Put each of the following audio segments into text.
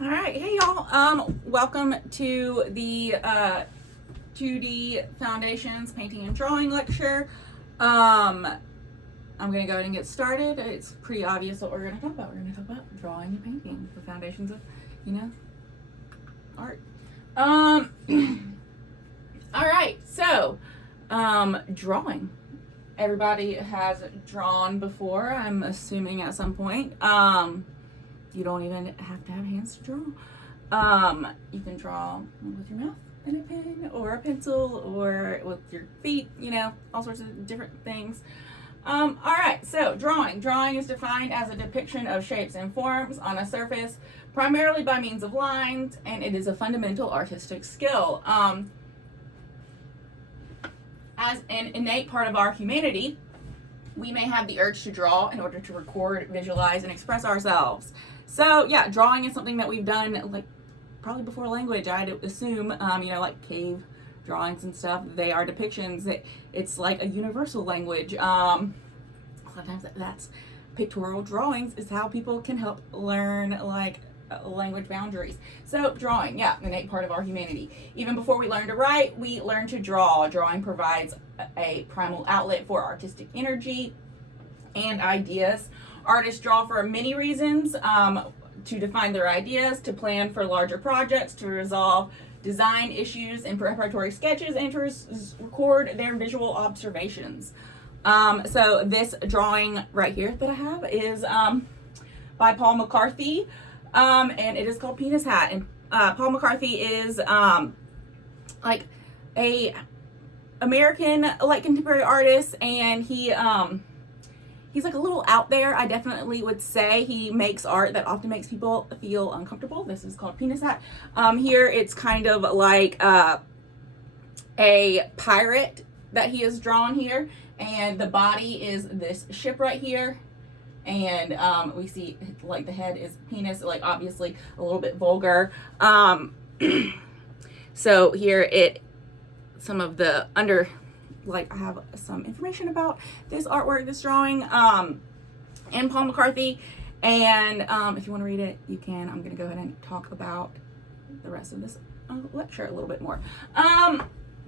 All right, hey y'all. Welcome to the 2D Foundations Painting and Drawing lecture. I'm gonna go ahead and get started. It's pretty obvious what we're gonna talk about. We're gonna talk about drawing and painting, the foundations of, art. All right, so drawing. Everybody has drawn before, I'm assuming at some point. You don't even have to have hands to draw. You can draw with your mouth and a pen or a pencil or with your feet, all sorts of different things. All right, so drawing. Drawing is defined as a depiction of shapes and forms on a surface, primarily by means of lines, and it is a fundamental artistic skill. As an innate part of our humanity, we may have the urge to draw in order to record, visualize, and express ourselves. So yeah, drawing is something that we've done like probably before language, I'd assume, like cave drawings and stuff. They are depictions. It's like a universal language. Sometimes that's pictorial drawings is how people can help learn like language boundaries. So drawing, yeah, an innate part of our humanity. Even before we learn to write, we learn to draw. Drawing provides a primal outlet for artistic energy and ideas. Artists draw for many reasons, to define their ideas, to plan for larger projects, to resolve design issues in preparatory sketches, and to record their visual observations. So this drawing right here that I have is by Paul McCarthy, and it is called Penis Hat. And Paul McCarthy is like a American like contemporary artist, and he's like a little out there. I definitely would say he makes art that often makes people feel uncomfortable. This is called Penis Hat. Here it's kind of like a pirate that he has drawn here, and the body is this ship right here, and we see like the head is penis, like obviously a little bit vulgar. So here some of the I have some information about this artwork, this drawing, and Paul McCarthy. And if you want to read it, you can. I'm going to go ahead and talk about the rest of this lecture a little bit more.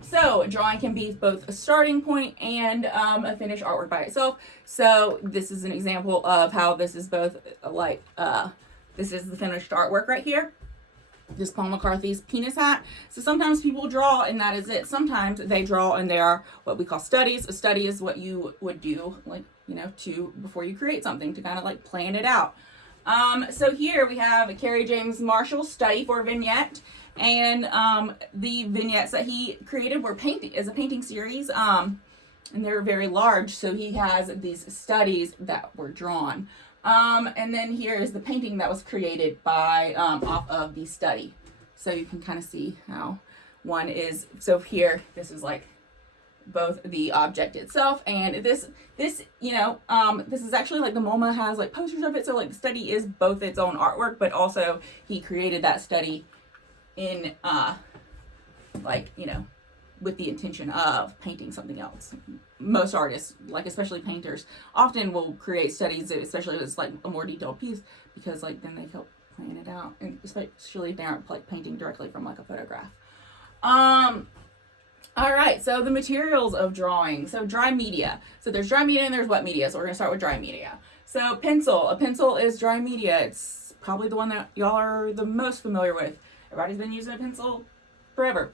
So drawing can be both a starting point and a finished artwork by itself. So this is an example of how this is both this is the finished artwork right here. This Paul McCarthy's Penis Hat. So sometimes people draw and that is it. Sometimes they draw and they are what we call studies. A study is what you would do before you create something, to kind of like plan it out. So here we have Kerry James Marshall's study for a vignette, and the vignettes that he created were as a painting series, and they're very large. So he has these studies that were drawn. And then here is the painting that was created by off of the study. So you can kind of see how one is. So here, this is like both the object itself, and this is actually like the MoMA has like posters of it. So like the study is both its own artwork, but also he created that study in with the intention of painting something else. Most artists, like especially painters, often will create studies, especially if it's like a more detailed piece, because like then they help plan it out, and especially if they aren't like painting directly from like a photograph. All right, so the materials of drawing. So dry media. So there's dry media and there's wet media. So we're gonna start with dry media. So pencil. A pencil is dry media. It's probably the one that y'all are the most familiar with. Everybody's been using a pencil forever.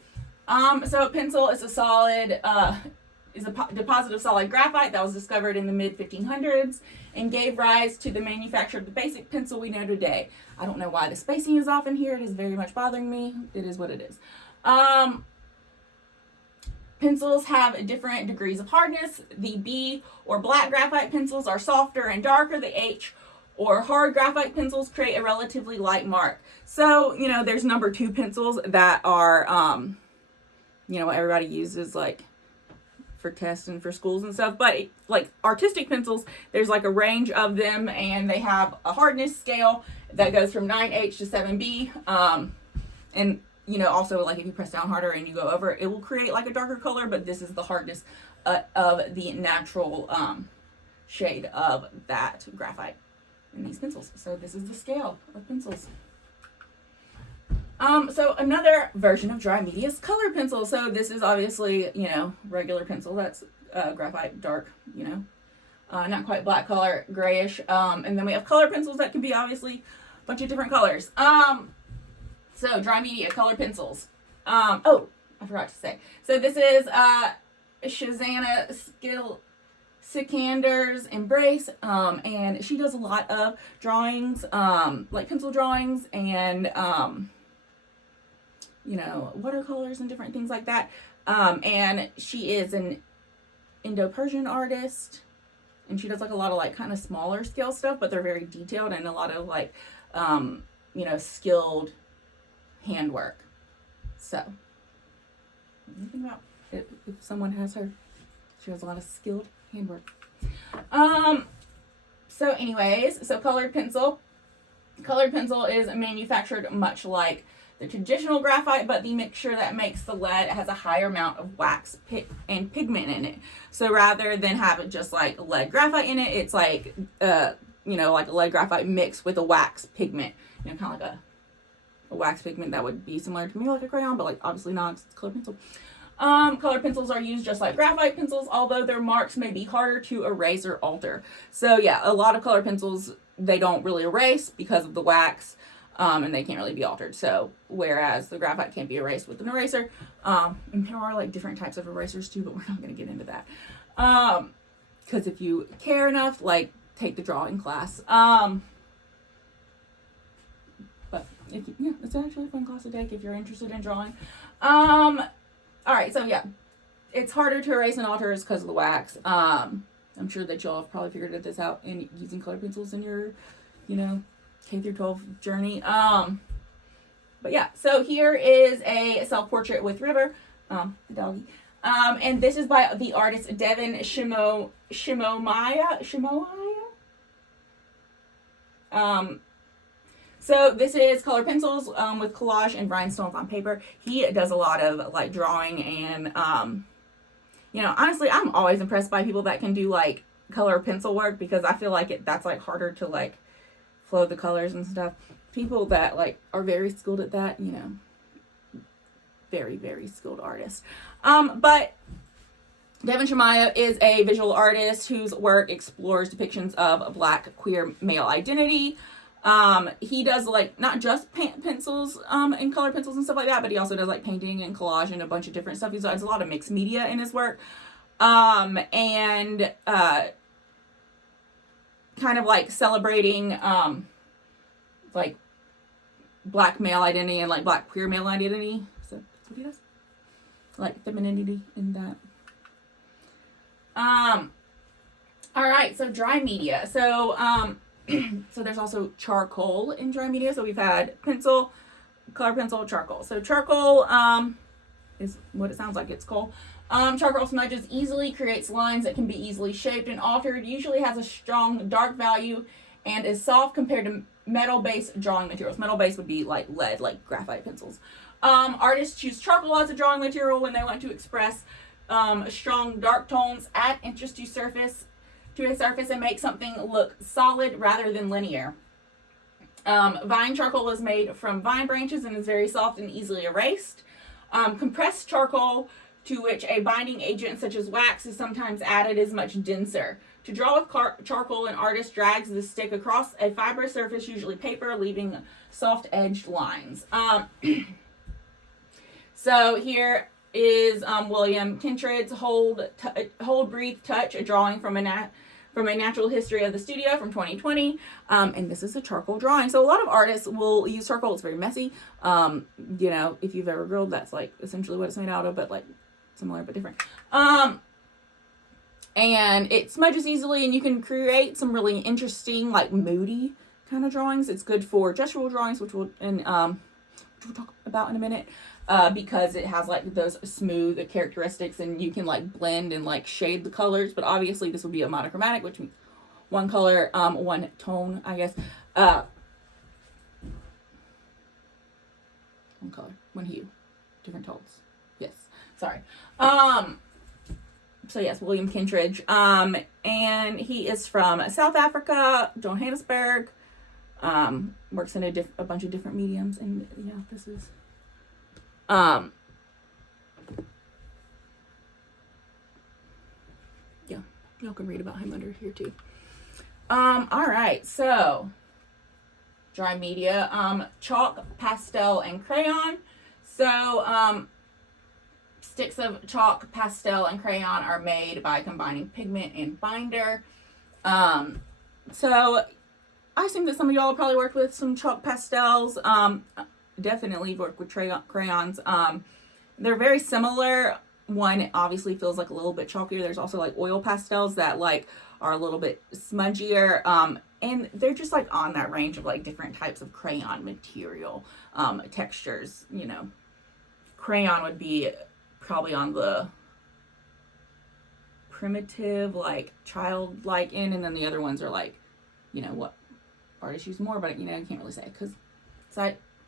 So a pencil is a deposit of solid graphite that was discovered in the mid-1500s and gave rise to the manufacture of the basic pencil we know today. I don't know why the spacing is off in here. It is very much bothering me. It is what it is. Pencils have different degrees of hardness. The B or black graphite pencils are softer and darker. The H or hard graphite pencils create a relatively light mark. So, there's number 2 pencils that are, what everybody uses like for tests and for schools and stuff. But like artistic pencils, there's like a range of them, and they have a hardness scale that goes from 9H to 7B. And also like if you press down harder and you go over, it will create like a darker color, but this is the hardness of the natural shade of that graphite in these pencils. So this is the scale of pencils. So another version of dry media is color pencil. So this is obviously, you know, regular pencil. That's graphite, dark, you know, not quite black color, grayish. And then we have color pencils that can be obviously a bunch of different colors. So dry media, color pencils. Oh, I forgot to say. So this is Shazana Sikander's Embrace, and she does a lot of drawings, like pencil drawings and, you know, watercolors and different things like that. And she is an Indo-Persian artist, and she does like a lot of like kind of smaller scale stuff, but they're very detailed and a lot of like, you know, skilled handwork. So, think about if someone has her, she has a lot of skilled handwork. So anyways, so colored pencil. Colored pencil is manufactured much like the traditional graphite, but the mixture that makes the lead has a higher amount of wax and pigment in it. So rather than have it just like lead graphite in it, it's like, you know, like a lead graphite mixed with a wax pigment. You know, kind of like a wax pigment that would be similar to me like a crayon, but like obviously not, it's colored pencil. Colored pencils are used just like graphite pencils, although their marks may be harder to erase or alter. So yeah, a lot of colored pencils, they don't really erase because of the wax, and they can't really be altered. So whereas the graphite can't be erased with an eraser, and there are like different types of erasers too, but we're not going to get into that. Because if you care enough, like take the drawing class. But if you, yeah, it's actually a fun class to take if you're interested in drawing. All right, so yeah, it's harder to erase and alter because of the wax. I'm sure that y'all have probably figured this out in using colored pencils in your, you know, K through 12 journey. But yeah, so here is a self-portrait with River, the doggy. And this is by the artist Devin Shimomaya. So this is color pencils with collage and rhinestones on paper. He does a lot of like drawing and, you know, honestly, I'm always impressed by people that can do like color pencil work because I feel like that's like harder to like flow the colors and stuff. People that like are very skilled at that, you know, very, very skilled artists. But Devin Shimaya is a visual artist whose work explores depictions of Black queer male identity. He does like not just pencils and color pencils and stuff like that, but he also does like painting and collage and a bunch of different stuff. He does a lot of mixed media in his work, and kind of like celebrating like Black male identity and like Black queer male identity. So that's what he does, like femininity in that. All right, so dry media. So so there's also charcoal in dry media. So we've had pencil, color pencil, charcoal. So charcoal is what it sounds like. It's coal. Charcoal smudges easily, creates lines that can be easily shaped and altered, usually has a strong dark value, and is soft compared to metal-based drawing materials. Metal-based would be like lead, like graphite pencils. Artists choose charcoal as a drawing material when they want to express strong dark tones, add interest to a surface and make something look solid rather than linear. Vine charcoal is made from vine branches and is very soft and easily erased. Compressed charcoal, to which a binding agent such as wax is sometimes added, is much denser. To draw with charcoal, an artist drags the stick across a fibrous surface, usually paper, leaving soft edged lines. So here is William Kentridge's Hold, Breathe, Touch, a drawing from a natural history of the studio from 2020. And this is a charcoal drawing. So a lot of artists will use charcoal. It's very messy. You know, if you've ever grilled, that's like essentially what it's made out of, but like similar but different. And it smudges easily, and you can create some really interesting, like moody kind of drawings. It's good for gestural drawings, which we'll talk about in a minute. Because it has like those smooth characteristics, and you can like blend and like shade the colors. But obviously this would be a monochromatic, which means one color, one tone, I guess. One color, one hue, different tones. Yes, sorry. So yes, William Kentridge. And he is from South Africa, Johannesburg. Works in a bunch of different mediums, and yeah, this is yeah, y'all can read about him under here too. All right, so dry media, chalk, pastel, and crayon. So sticks of chalk, pastel, and crayon are made by combining pigment and binder. So I assume that some of y'all probably worked with some chalk pastels. Definitely work with crayons. They're very similar. One obviously feels like a little bit chalkier. There's also like oil pastels that like are a little bit smudgier. And they're just like on that range of like different types of crayon material, textures, you know. Crayon would be probably on the primitive, like childlike end, and then the other ones are like, you know, what artists use more, but you know, I can't really say because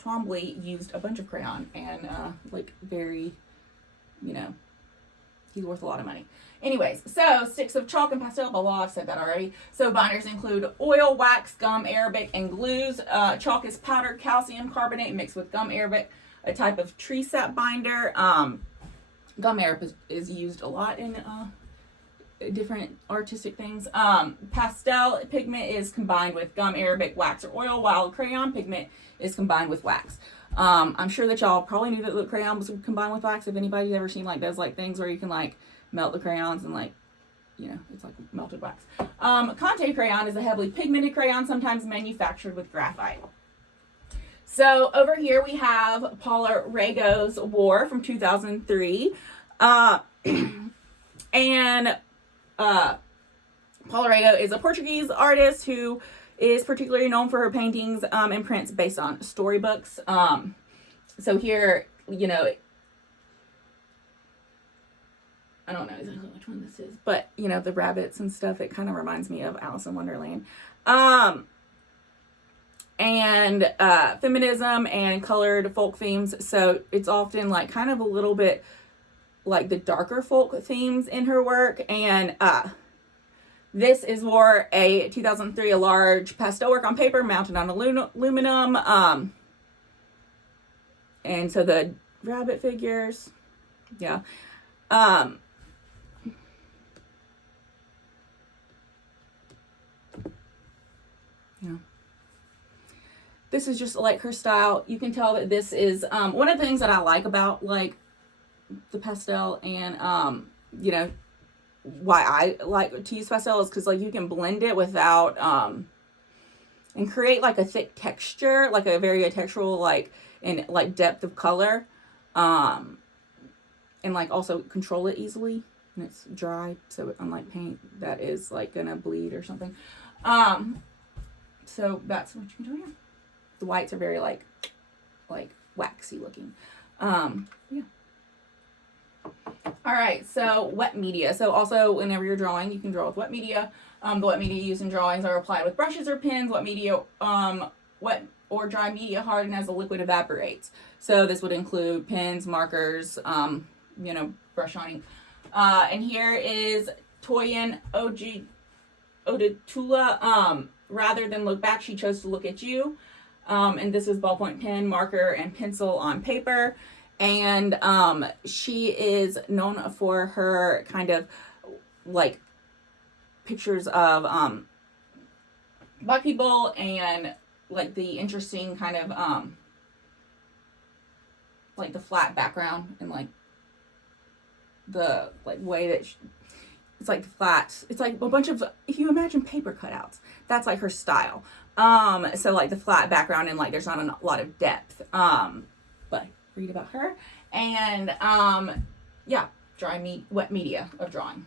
Twombly used a bunch of crayon and like very, you know, he's worth a lot of money. Anyways, so sticks of chalk and pastel, blah, blah, I've said that already. So binders include oil, wax, gum, arabic, and glues. Chalk is powdered calcium carbonate mixed with gum arabic, a type of tree sap binder. Gum arabic is used a lot in different artistic things. Pastel pigment is combined with gum arabic, wax, or oil, while crayon pigment is combined with wax. I'm sure that y'all probably knew that the crayon was combined with wax. If anybody's ever seen like those like things where you can like melt the crayons and like, you know, it's like melted wax. Conte crayon is a heavily pigmented crayon, sometimes manufactured with graphite. So over here we have Paula Rego's War from 2003. And Paula Rego is a Portuguese artist who is particularly known for her paintings and prints based on storybooks. So here, you know, I don't know exactly which one this is, but you know, the rabbits and stuff, it kind of reminds me of Alice in Wonderland. And feminism and colored folk themes. So it's often like kind of a little bit like the darker folk themes in her work. And this is for a 2003, a large pastel work on paper mounted on aluminum. And so the rabbit figures, yeah. Yeah. This is just like her style. You can tell that this is one of the things that I like about like the pastel and you know, why I like to use pastel is because like you can blend it without and create like a thick texture, like a very textural like and like depth of color, and like also control it easily, and it's dry, so unlike paint that is like gonna bleed or something. So that's what you can do here. The whites are very like waxy looking. Yeah. All right, so wet media. So also whenever you're drawing, you can draw with wet media. The wet media used in drawings are applied with brushes or pens. Wet media, wet or dry media harden as the liquid evaporates. So this would include pens, markers, you know, brush on ink. And here is Toyin Odetula. Rather than look back, she chose to look at you. And this is ballpoint pen, marker, and pencil on paper. And she is known for her kind of like pictures of black people and like the interesting kind of like the flat background and like the like way that it's like flat. It's like a bunch of, if you imagine paper cutouts, that's like her style. So like the flat background and like there's not a lot of depth. But read about her. And yeah, wet media of drawing.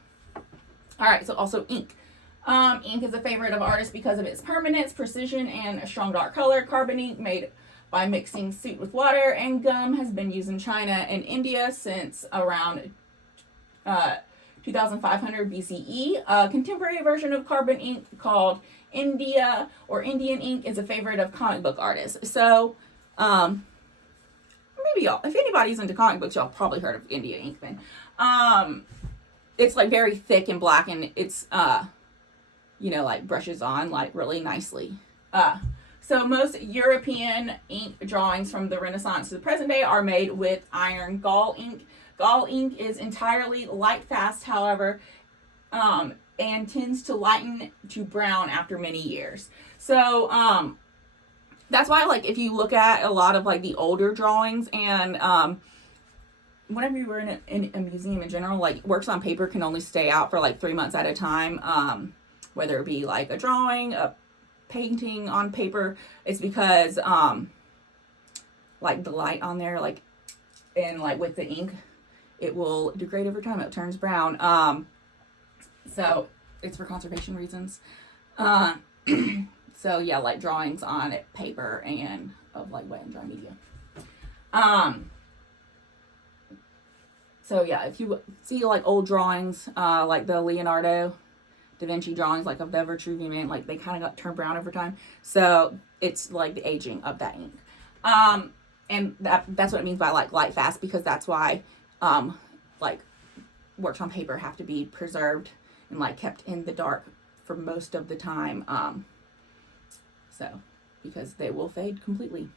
All right, so also ink. Ink is a favorite of artists because of its permanence, precision, and a strong dark color. Carbon ink made by mixing soot with water and gum has been used in China and India since around 2500 BCE. A contemporary version of carbon ink called India or Indian ink is a favorite of comic book artists. So maybe y'all, if anybody's into comic books, y'all probably heard of Indian ink then. It's like very thick and black, and it's you know, like brushes on like really nicely. So most European ink drawings from the Renaissance to the present day are made with iron gall ink. Gall ink is entirely light fast, however, and tends to lighten to brown after many years. So that's why, like, if you look at a lot of like the older drawings, and whenever you were in a museum in general, like, works on paper can only stay out for like 3 months at a time, whether it be like a drawing, a painting on paper. It's because like the light on there, like, and like with the ink, it will degrade over time. It turns brown. So it's for conservation reasons. So yeah, like drawings on paper and of like wet and dry media. So yeah, if you see like old drawings, like the Leonardo da Vinci drawings, like of the Vitruvian Man, like they kind of got turned brown over time. So it's like the aging of that ink. And that's what it means by like light fast, because that's why like works on paper have to be preserved and like kept in the dark for most of the time. So because they will fade completely.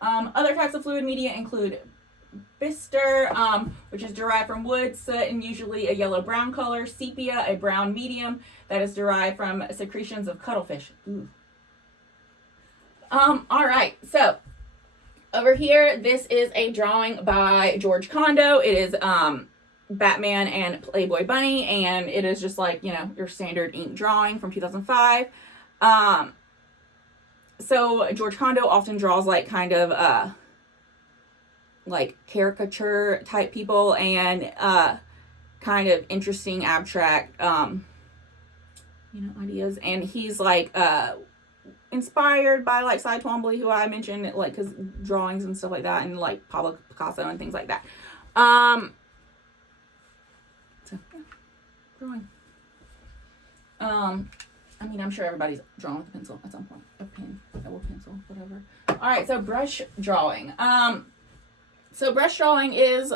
Other types of fluid media include bistre, which is derived from wood, soot, and usually a yellow-brown color. Sepia, a brown medium that is derived from secretions of cuttlefish. Ooh. All right, so over here, this is a drawing by George Condo. It is Batman and Playboy Bunny, and it is just like, you know, your standard ink drawing from 2005. So George Condo often draws like kind of like caricature type people, and kind of interesting abstract ideas, and he's like inspired by like Cy Twombly, who I mentioned, like his drawings and stuff like that, and like Pablo Picasso and things like that. So yeah, drawing. I mean, I'm sure everybody's drawn with a pencil at some point. A pen, a pencil, whatever. All right, so brush drawing. So brush drawing is,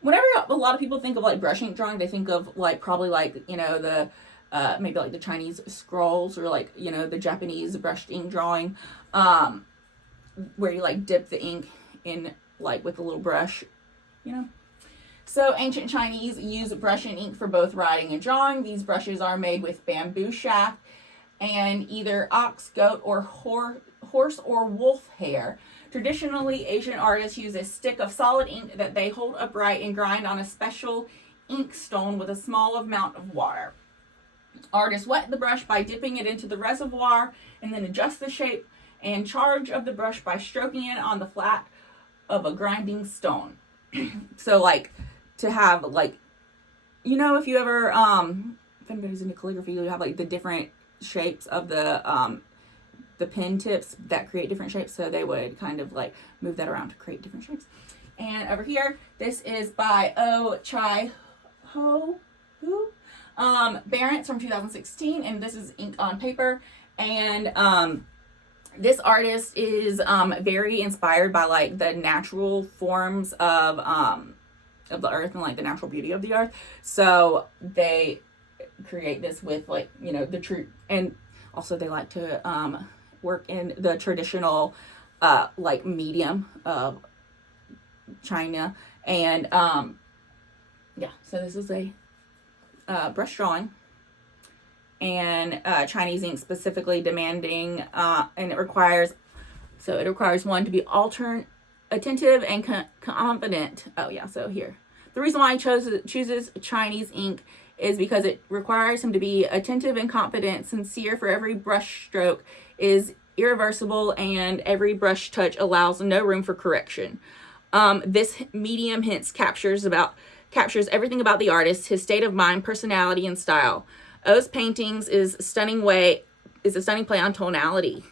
whenever a lot of people think of like brush ink drawing, they think of like probably like, you know, the maybe like the Chinese scrolls, or like, you know, the Japanese brushed ink drawing, where you like dip the ink in like with a little brush, you know. So ancient Chinese use brush and ink for both writing and drawing. These brushes are made with bamboo shaft and either ox, goat, or horse or wolf hair. Traditionally, Asian artists use a stick of solid ink that they hold upright and grind on a special ink stone with a small amount of water. Artists wet the brush by dipping it into the reservoir and then adjust the shape and charge of the brush by stroking it on the flat of a grinding stone. So like to have like, you know, if you ever if anybody's into calligraphy, you have like the different shapes of the pen tips that create different shapes, so they would kind of like move that around to create different shapes. And over here, this is by Oh Chai Ho Barents from 2016, and this is ink on paper. And this artist is very inspired by like the natural forms of the earth and like the natural beauty of the earth. So they create this with like, you know, the true, and also they like to work in the traditional like medium of China. And yeah, so this is a brush drawing, and Chinese ink specifically demanding, and it requires one to be attentive and confident. Oh yeah, so here, the reason why he chooses Chinese ink is because it requires him to be attentive and confident, sincere, for every brush stroke is irreversible, and every brush touch allows no room for correction. This medium hence captures everything about the artist, his state of mind, personality, and style. O's paintings is a stunning play on tonality.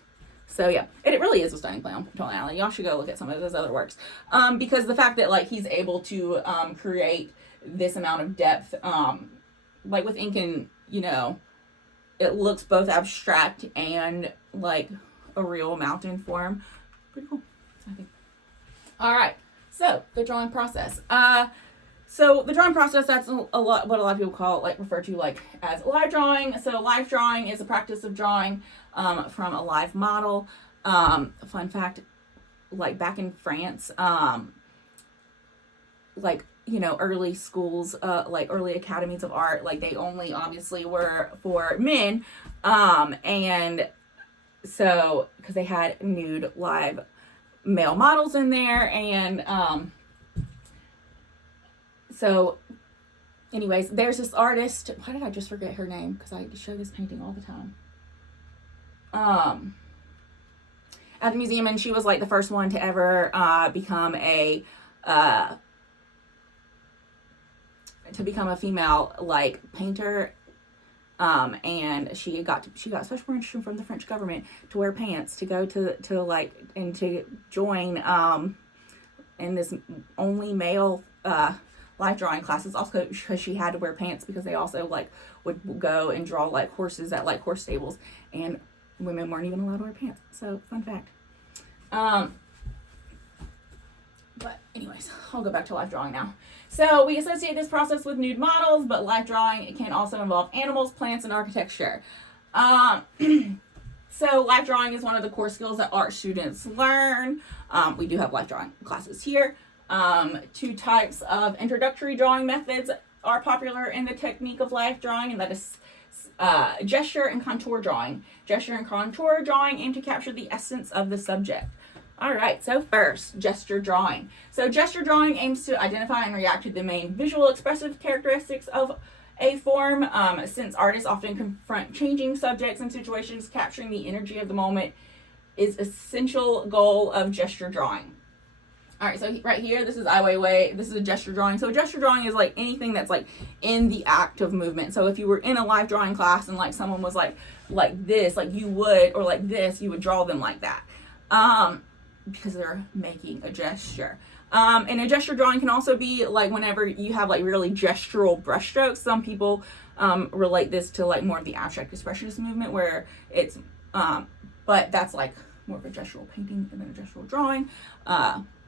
So yeah, it really is a stunning play on tonality. Y'all should go look at some of his other works, because the fact that like he's able to create this amount of depth, like with ink, and you know, it looks both abstract and like a real mountain form. Pretty cool, I think. All right, so the drawing process. So the drawing process, that's what a lot of people refer to like as live drawing. So live drawing is a practice of drawing from a live model. Fun fact, like back in France, like, you know, early schools, like early academies of art, like they only obviously were for men. And so, because they had nude live male models in there. And so anyways, there's this artist. Why did I just forget her name? Because I show this painting all the time. At the museum, and she was like the first one to ever become a female like painter. And she got special permission from the French government to wear pants to go to like and to join in this only male life drawing classes, also because she had to wear pants because they also like would go and draw like horses at like horse stables, and women weren't even allowed to wear pants. So fun fact. But anyways, I'll go back to life drawing now. So we associate this process with nude models, but life drawing, it can also involve animals, plants, and architecture. So life drawing is one of the core skills that art students learn. We do have life drawing classes here. Two types of introductory drawing methods are popular in the technique of life drawing, and that is gesture and contour drawing. Gesture and contour drawing aim to capture the essence of the subject. All right, so first, gesture drawing. So gesture drawing aims to identify and react to the main visual expressive characteristics of a form. Since artists often confront changing subjects and situations, capturing the energy of the moment is essential goal of gesture drawing. All right, so right here, this is Ai Weiwei. This is a gesture drawing. So a gesture drawing is like anything that's like in the act of movement. So if you were in a life drawing class and like someone was like this, like you would, or like this, you would draw them like that. Because they're making a gesture. And a gesture drawing can also be like whenever you have like really gestural brushstrokes. Some people relate this to like more of the abstract expressionist movement where it's, but that's like more of a gestural painting than a gestural drawing.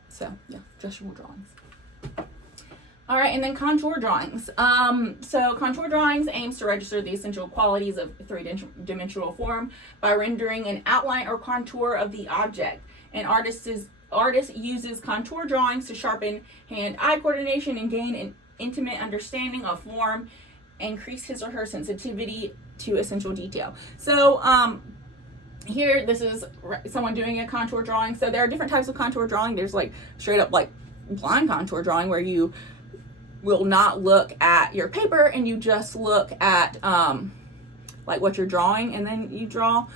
So yeah, gestural drawings. All right, and then contour drawings. So contour drawings aims to register the essential qualities of three-dimensional form by rendering an outline or contour of the object. An artist uses contour drawings to sharpen hand-eye coordination and gain an intimate understanding of form, increase his or her sensitivity to essential detail. So here, this is someone doing a contour drawing. So there are different types of contour drawing. There's like straight up like blind contour drawing where you will not look at your paper and you just look at like what you're drawing and then you draw.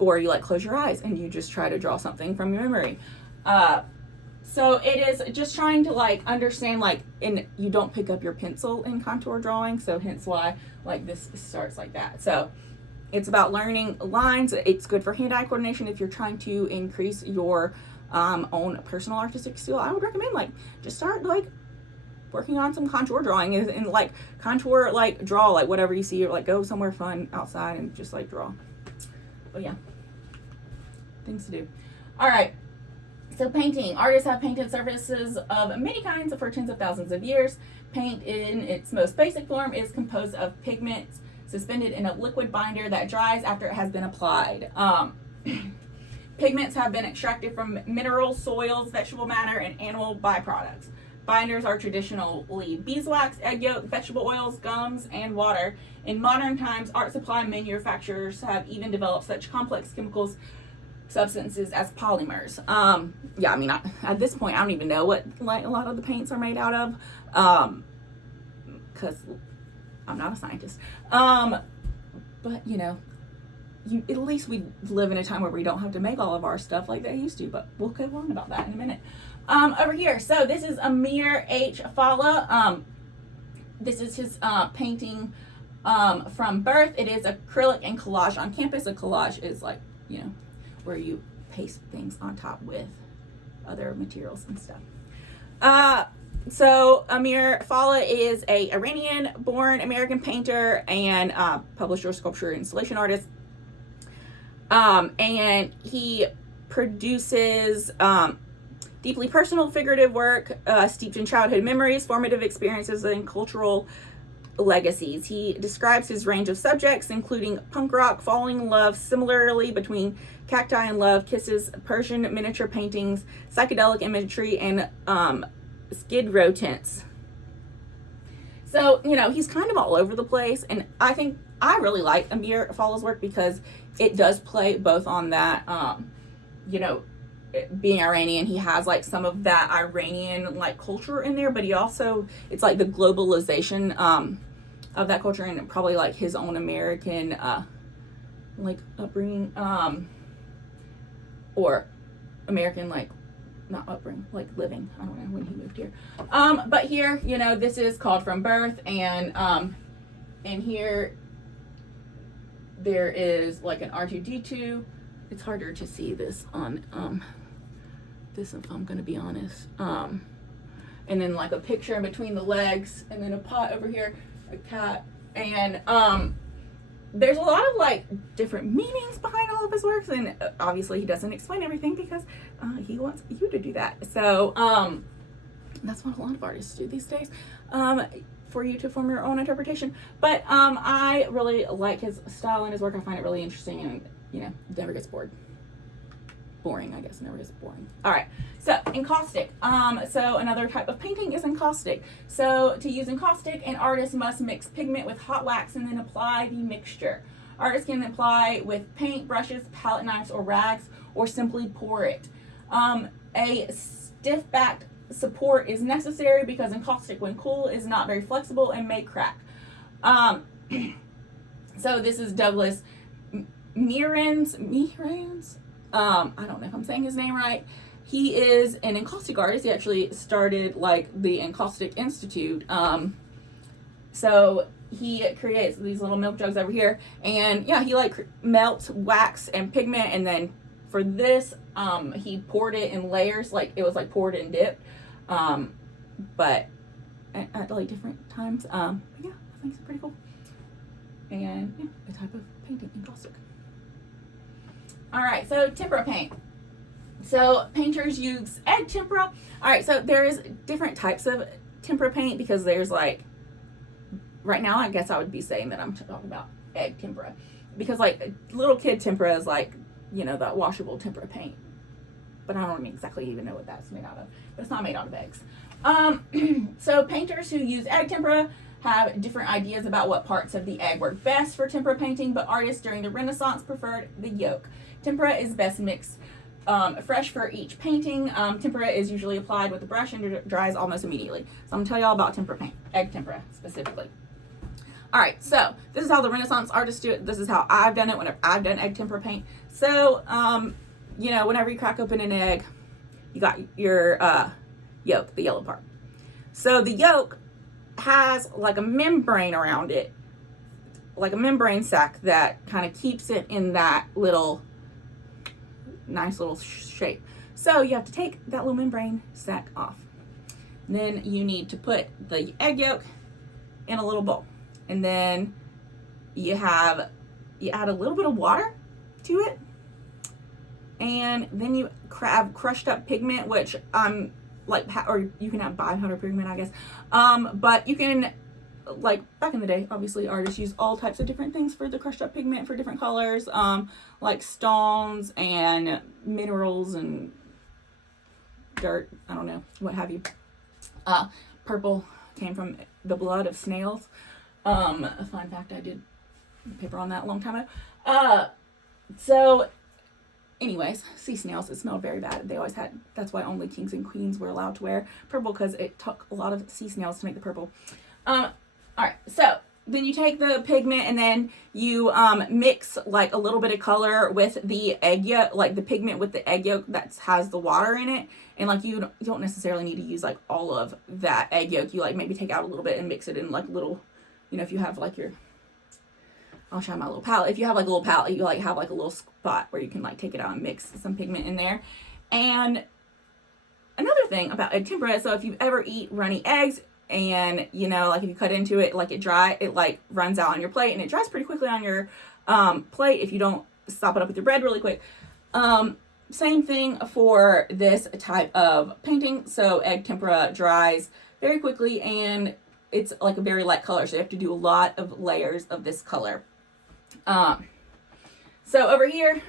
Or you like close your eyes and you just try to draw something from your memory. So it is just trying to like understand like, and you don't pick up your pencil in contour drawing. So hence why like this starts like that. So it's about learning lines. It's good for hand-eye coordination if you're trying to increase your own personal artistic skill. I would recommend like just start like working on some contour drawing and like contour, like draw like whatever you see, or like go somewhere fun outside and just like draw. But yeah, things to do. All right, so painting. Artists have painted surfaces of many kinds for tens of thousands of years. Paint in its most basic form is composed of pigments suspended in a liquid binder that dries after it has been applied. Pigments have been extracted from minerals, soils, vegetable matter, and animal byproducts. Binders are traditionally beeswax, egg yolk, vegetable oils, gums, and water. In modern times, art supply manufacturers have even developed such complex chemicals substances as polymers. Yeah, I mean, at this point, I don't even know what like a lot of the paints are made out of, because I'm not a scientist. But you know, at least we live in a time where we don't have to make all of our stuff like they used to. But we'll go on about that in a minute. Over here, so this is Amir H. Fala. This is his painting from birth. It is acrylic and collage on campus. A collage is like, you know, where you paste things on top with other materials and stuff. So Amir Fala is a Iranian-born American painter and publisher, sculpture, installation artist. And he produces deeply personal figurative work steeped in childhood memories, formative experiences, and cultural legacies. He describes his range of subjects, including punk rock, falling in love, similarly between cacti and love, kisses, Persian miniature paintings, psychedelic imagery, and skid row tints. So, you know, he's kind of all over the place, and I think I really like Amir Fallah's work because it does play both on that, you know, being Iranian, he has like some of that Iranian like culture in there, but he also, it's like the globalization of that culture and probably like his own American like upbringing, or American like, not upbringing, like living, I don't know when he moved here, but here, you know, this is called From Birth, and here there is like an R2D2. It's harder to see this on this, if I'm gonna be honest, and then like a picture in between the legs, and then a pot over here, a cat, and there's a lot of like different meanings behind all of his works, and obviously he doesn't explain everything because he wants you to do that. So that's what a lot of artists do these days, for you to form your own interpretation. But I really like his style and his work. I find it really interesting, and you know, never gets boring, I guess, never gets boring. All right, so encaustic. So another type of painting is encaustic. So to use encaustic, an artist must mix pigment with hot wax and then apply the mixture. Artists can apply with paint, brushes, palette knives, or rags, or simply pour it. A stiff-backed support is necessary because encaustic, when cool, is not very flexible and may crack. So this is Douglas Meerens. I don't know if I'm saying his name right. He is an encaustic artist. He actually started like the Encaustic Institute. So he creates these little milk jugs over here, and yeah, he like melts wax and pigment, and then for this, he poured it in layers, like it was like poured and dipped, but at like different times. Yeah, I think it's pretty cool. And yeah, a type of painting, encaustic. All right, so tempera paint. So painters use egg tempera. All right, so there's different types of tempera paint because there's like, right now I guess I would be saying that I'm talking about egg tempera because like little kid tempera is like, you know, that washable tempera paint. But I don't exactly even know what that's made out of. But it's not made out of eggs. So painters who use egg tempera have different ideas about what parts of the egg work best for tempera painting, but artists during the Renaissance preferred the yolk. Tempera is best mixed fresh for each painting. Tempera is usually applied with a brush and dries almost immediately. So I'm gonna tell y'all about tempera paint, egg tempera specifically. All right, so this is how the Renaissance artists do it. This is how I've done it whenever I've done egg tempera paint. So, you know, whenever you crack open an egg, you got your yolk, the yellow part. So the yolk has like a membrane around it, like a membrane sac that kind of keeps it in that little nice little shape. So you have to take that little membrane sac off. And then you need to put the egg yolk in a little bowl. And then you add a little bit of water to it. And then you have crushed up pigment, which or you can have 500 pigment, I guess. But you can, like back in the day, obviously artists use all types of different things for the crushed up pigment for different colors, like stones and minerals and dirt, I don't know, what have you. Purple came from the blood of snails. A fun fact, I did a paper on that a long time ago. So anyways, sea snails, it smelled very bad. They always had, that's why only kings and queens were allowed to wear purple, because it took a lot of sea snails to make the purple. All right, so then you take the pigment and then you mix like a little bit of color with the egg yolk, like the pigment with the egg yolk that has the water in it. And like you don't necessarily need to use like all of that egg yolk. You like maybe take out a little bit and mix it in like little, you know, if you have like your, I'll show my little palette. If you have like a little palette, you like have like a little spot where you can like take it out and mix some pigment in there. And another thing about egg tempera, so if you ever eat runny eggs and, you know, like if you cut into it, like it like runs out on your plate, and it dries pretty quickly on your plate if you don't sop it up with your bread really quick. Same thing for this type of painting. So egg tempera dries very quickly, and it's like a very light color, so you have to do a lot of layers of this color. So over here,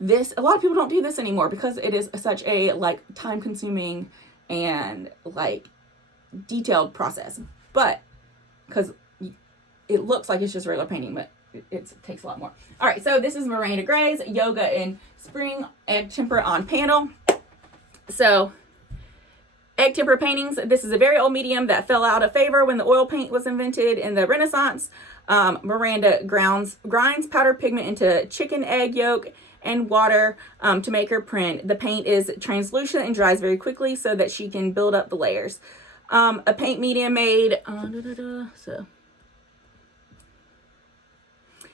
a lot of people don't do this anymore because it is such a like time consuming and like detailed process, but because it looks like it's just regular painting, but it takes a lot more. All right, so this is Miranda Gray's Yoga in Spring Egg Tempera on Panel. So egg tempera paintings. This is a very old medium that fell out of favor when the oil paint was invented in the Renaissance. Miranda grinds powdered pigment into chicken egg yolk and water to make her print. The paint is translucent and dries very quickly so that she can build up the layers. A paint medium made, so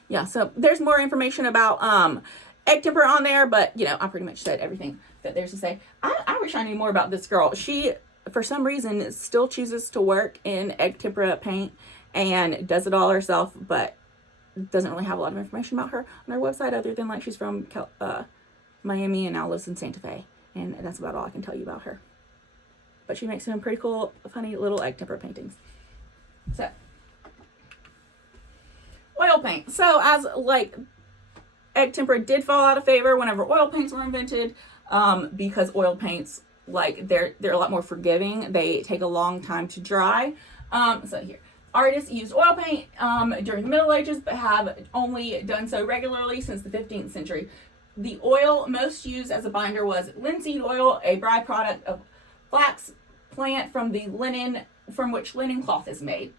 yeah, so there's more information about egg tempera on there, but you know, I pretty much said everything that there's to say. I wish I knew more about this girl. She, for some reason, still chooses to work in egg tempera paint and does it all herself, but doesn't really have a lot of information about her on her website other than like she's from Miami and now lives in Santa Fe, and that's about all I can tell you about her. But she makes some pretty cool, funny little egg tempera paintings. So, oil paint. So as like egg tempera did fall out of favor whenever oil paints were invented, because oil paints, like they're a lot more forgiving. They take a long time to dry. So here, artists used oil paint during the Middle Ages, but have only done so regularly since the 15th century. The oil most used as a binder was linseed oil, a byproduct of flax plant from which linen cloth is made.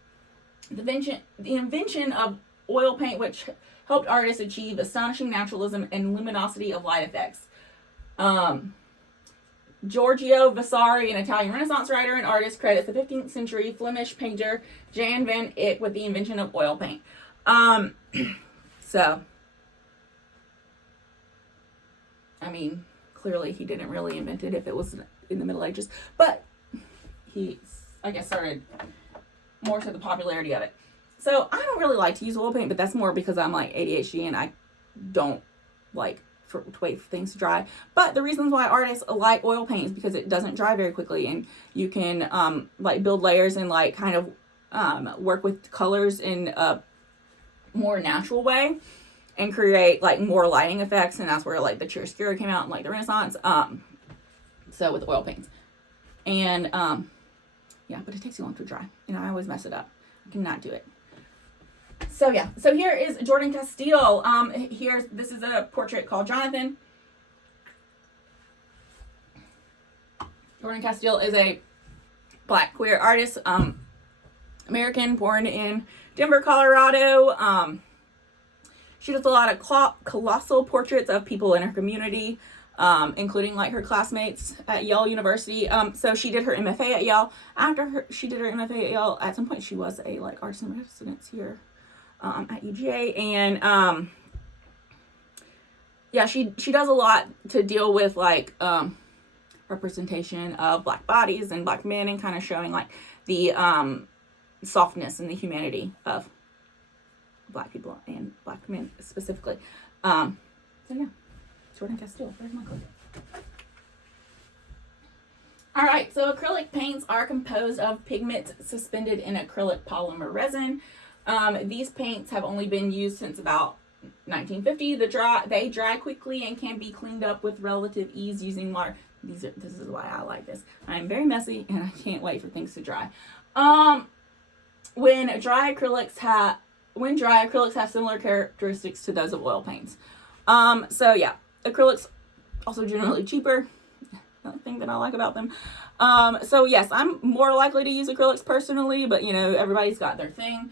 The invention of oil paint, which helped artists achieve astonishing naturalism and luminosity of light effects. Giorgio Vasari, an Italian Renaissance writer and artist, credits the 15th century Flemish painter Jan van Eyck with the invention of oil paint. So, I mean, clearly he didn't really invent it if it was in the Middle Ages, but he, I guess, started more to the popularity of it. So I don't really like to use oil paint, but that's more because I'm like ADHD and I don't like to wait for things to dry. But the reasons why artists like oil paint is because it doesn't dry very quickly, and you can like build layers and like kind of work with colors in a more natural way and create like more lighting effects, and that's where like the chiaroscuro came out in like the Renaissance. So with oil paints, and yeah, but it takes too long to dry, and I always mess it up. I cannot do it. So yeah, so here is Jordan Castile. This is a portrait called Jonathan. Jordan Castile is a Black queer artist, American, born in Denver, Colorado. She does a lot of colossal portraits of people in her community, including like her classmates at Yale University. So she did her MFA at Yale. After she did her MFA at Yale, at some point she was a like artist in residence here at UGA, and yeah, she does a lot to deal with like representation of Black bodies and Black men, and kind of showing like the softness and the humanity of Black people and Black men specifically. So yeah, Jordan Castile. Where's my clip? All right, so acrylic paints are composed of pigments suspended in acrylic polymer resin. These paints have only been used since about 1950. They dry quickly and can be cleaned up with relative ease using water. This is why I like this. I'm very messy and I can't wait for things to dry. When dry acrylics have similar characteristics to those of oil paints. So yeah, acrylics also generally cheaper. Another thing that I like about them. So yes, I'm more likely to use acrylics personally, but you know, everybody's got their thing.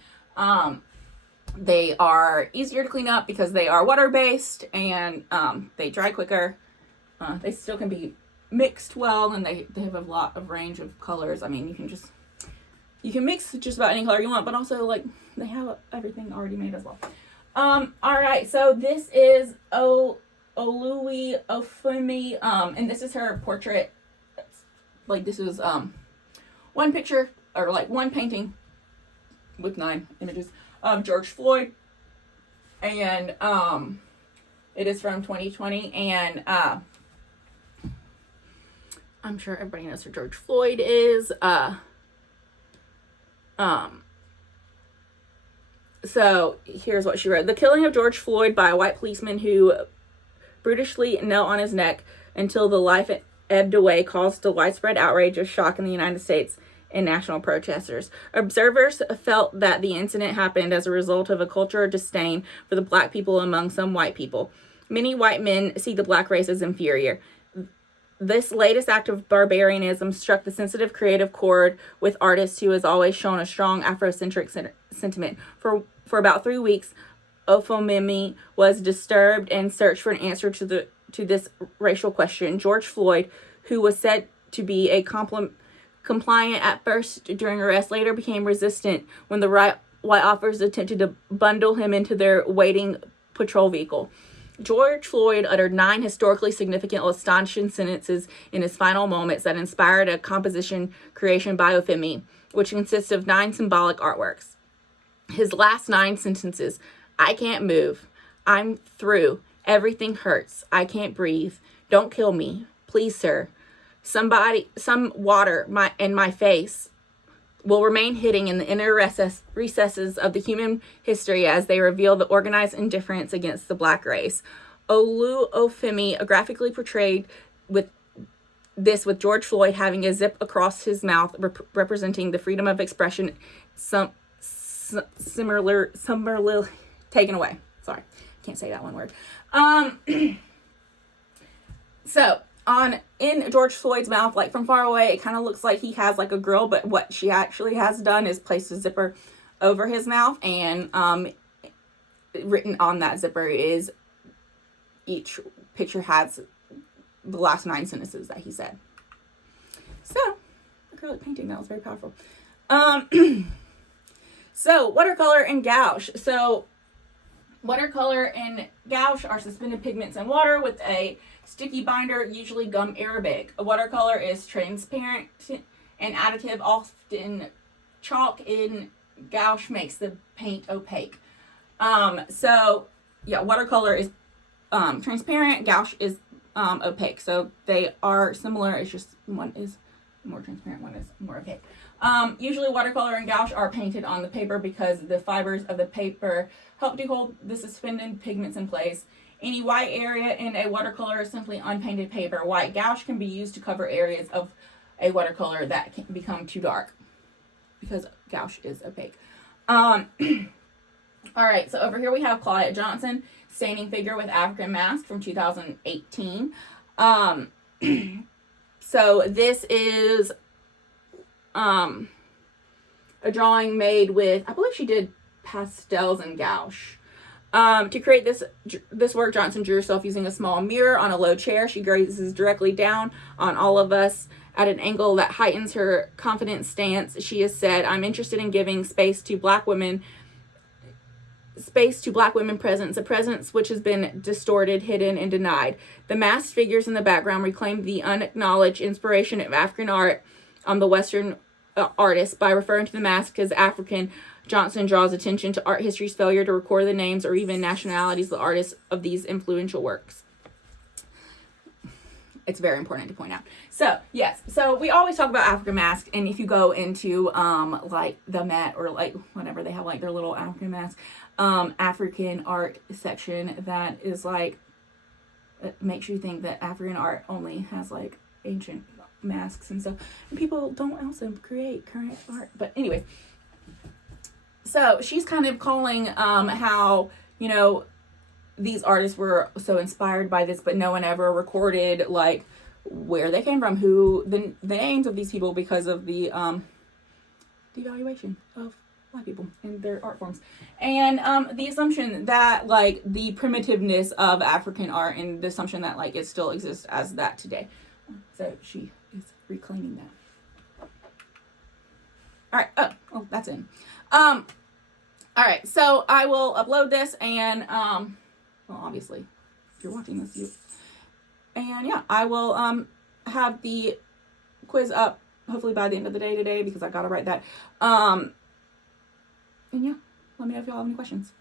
They are easier to clean up because they are water-based, and they dry quicker. They still can be mixed well, and they have a lot of range of colors. I mean, you can mix just about any color you want, but also like they have everything already made as well. All right, so this is Oluwi Ofumi, and this is her portrait. Like this is one picture, or like one painting with 9 images of George Floyd, and it is from 2020, and I'm sure everybody knows who George Floyd is. So here's what she wrote. The killing of George Floyd by a white policeman who brutally knelt on his neck until the life ebbed away caused a widespread outrage of shock in the United States and national protesters. Observers felt that the incident happened as a result of a culture of disdain for the black people among some white people. Many white men see the black race as inferior. This latest act of barbarianism struck the sensitive creative chord with artists who has always shown a strong Afrocentric sentiment. For about 3 weeks, Ofomimi was disturbed and searched for an answer to this racial question. George Floyd, who was said to be a compliant at first during arrest, later became resistant when the white officers attempted to bundle him into their waiting patrol vehicle. George Floyd uttered 9 historically significant, astonishing sentences in his final moments that inspired a composition creation by Ofemi, which consists of 9 symbolic artworks. His last 9 sentences: I can't move. I'm through. Everything hurts. I can't breathe. Don't kill me. Please, sir. Some water in my face will remain hidden in the inner recesses of the human history as they reveal the organized indifference against the black race. Oluofemi graphically portrayed with George Floyd having a zip across his mouth, representing the freedom of expression, similarly taken away. Sorry, can't say that one word. So in George Floyd's mouth, like from far away, it kind of looks like he has like a grill, but what she actually has done is placed a zipper over his mouth, and written on that zipper is, each picture has the last 9 sentences that he said. So, acrylic painting, that was very powerful. So, watercolor and gouache. So, watercolor and gouache are suspended pigments in water with a sticky binder, usually gum arabic. A watercolor is transparent and additive, often chalk. In gouache makes the paint opaque. So, yeah, watercolor is transparent, gouache is opaque. So, they are similar, it's just one is more transparent, one is more opaque. Usually watercolor and gouache are painted on the paper because the fibers of the paper help to hold the suspended pigments in place. Any white area in a watercolor is simply unpainted paper. White gouache can be used to cover areas of a watercolor that can become too dark because gouache is opaque. All right, so over here we have Claudette Johnson, Standing Figure with African Mask from 2018. So this is a drawing made with, I believe she did pastels and gouache. To create this work, Johnson drew herself using a small mirror on a low chair. She gazes directly down on all of us at an angle that heightens her confident stance. She has said, I'm interested in giving space to black women presence, a presence which has been distorted, hidden, and denied. The masked figures in the background reclaim the unacknowledged inspiration of African art on the Western artists. By referring to the mask as African, Johnson draws attention to art history's failure to record the names or even nationalities of the artists of these influential works. It's very important to point out. So, yes. So, we always talk about African masks, and if you go into, like, the Met or, like, whatever, they have, like, their little African mask, African art section that is, like, it makes you think that African art only has, like, ancient masks and stuff. And people don't also create current art. But, anyway. So, she's kind of calling, how, you know, these artists were so inspired by this, but no one ever recorded, like, where they came from, who, the names of these people, because of the, devaluation of black people and their art forms. And, the assumption that, like, the primitiveness of African art, and the assumption that, like, it still exists as that today. So, she is reclaiming that. Alright, oh, that's in. Alright, so I will upload this, and, well, obviously, if you're watching this, and yeah, I will have the quiz up hopefully by the end of the day today, because I gotta write that. And yeah, let me know if y'all have any questions.